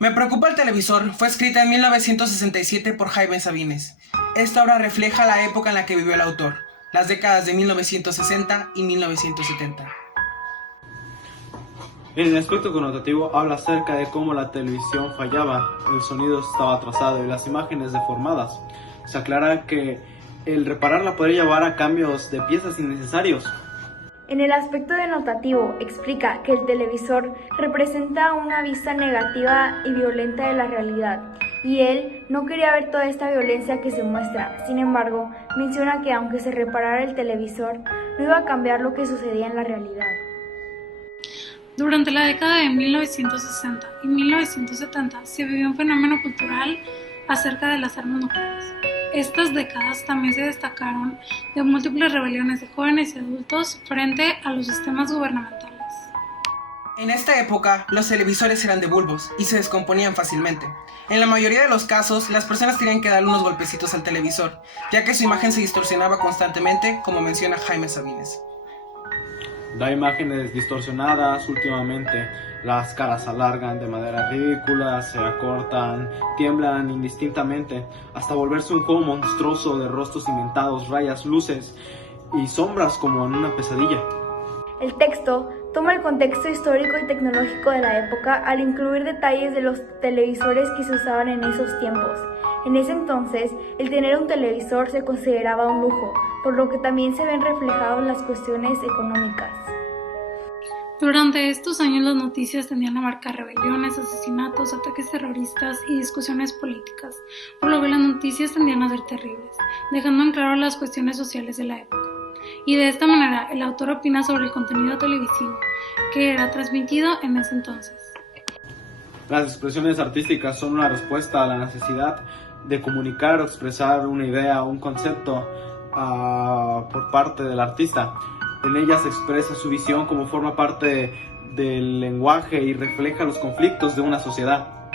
Me preocupa el televisor fue escrita en 1967 por Jaime Sabines. Esta obra refleja la época en la que vivió el autor, las décadas de 1960 y 1970. En el aspecto connotativo habla acerca de cómo la televisión fallaba, el sonido estaba atrasado y las imágenes deformadas. Se aclara que el repararla podría llevar a cambios de piezas innecesarios. En el aspecto denotativo, explica que el televisor representa una vista negativa y violenta de la realidad, y él no quería ver toda esta violencia que se muestra. Sin embargo, menciona que aunque se reparara el televisor, no iba a cambiar lo que sucedía en la realidad. Durante la década de 1960 y 1970 se vivió un fenómeno cultural acerca de las armas nucleares. Estas décadas también se destacaron de múltiples rebeliones de jóvenes y adultos frente a los sistemas gubernamentales. En esta época, los televisores eran de bulbos y se descomponían fácilmente. En la mayoría de los casos, las personas tenían que darle unos golpecitos al televisor, ya que su imagen se distorsionaba constantemente, como menciona Jaime Sabines. Da imágenes distorsionadas últimamente, las caras se alargan de manera ridícula, se acortan, tiemblan indistintamente, hasta volverse un juego monstruoso de rostros inventados, rayas, luces y sombras como en una pesadilla. El texto toma el contexto histórico y tecnológico de la época al incluir detalles de los televisores que se usaban en esos tiempos. En ese entonces, el tener un televisor se consideraba un lujo, por lo que también se ven reflejadas las cuestiones económicas. Durante estos años las noticias tendían a marcar rebeliones, asesinatos, ataques terroristas y discusiones políticas, por lo que las noticias tendían a ser terribles, dejando en claro las cuestiones sociales de la época. Y de esta manera el autor opina sobre el contenido televisivo que era transmitido en ese entonces. Las expresiones artísticas son una respuesta a la necesidad de comunicar o expresar una idea o un concepto por parte del artista. En ellas se expresa su visión como forma parte del lenguaje y refleja los conflictos de una sociedad.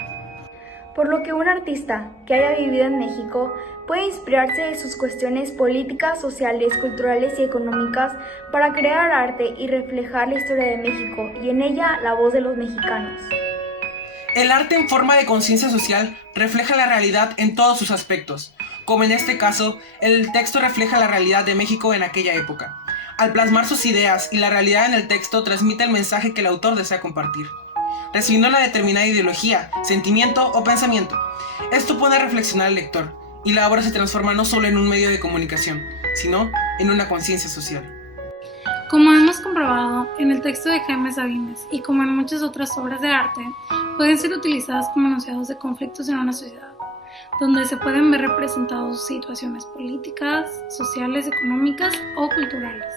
Por lo que un artista que haya vivido en México puede inspirarse de sus cuestiones políticas, sociales, culturales y económicas para crear arte y reflejar la historia de México y en ella la voz de los mexicanos. El arte en forma de conciencia social refleja la realidad en todos sus aspectos, como en este caso, el texto refleja la realidad de México en aquella época. Al plasmar sus ideas y la realidad en el texto transmite el mensaje que el autor desea compartir, recibiendo una determinada ideología, sentimiento o pensamiento. Esto pone a reflexionar al lector, y la obra se transforma no solo en un medio de comunicación, sino en una conciencia social. Como hemos comprobado, en el texto de Jaime Sabines y como en muchas otras obras de arte, pueden ser utilizadas como enunciados de conflictos en una sociedad, donde se pueden ver representados situaciones políticas, sociales, económicas o culturales.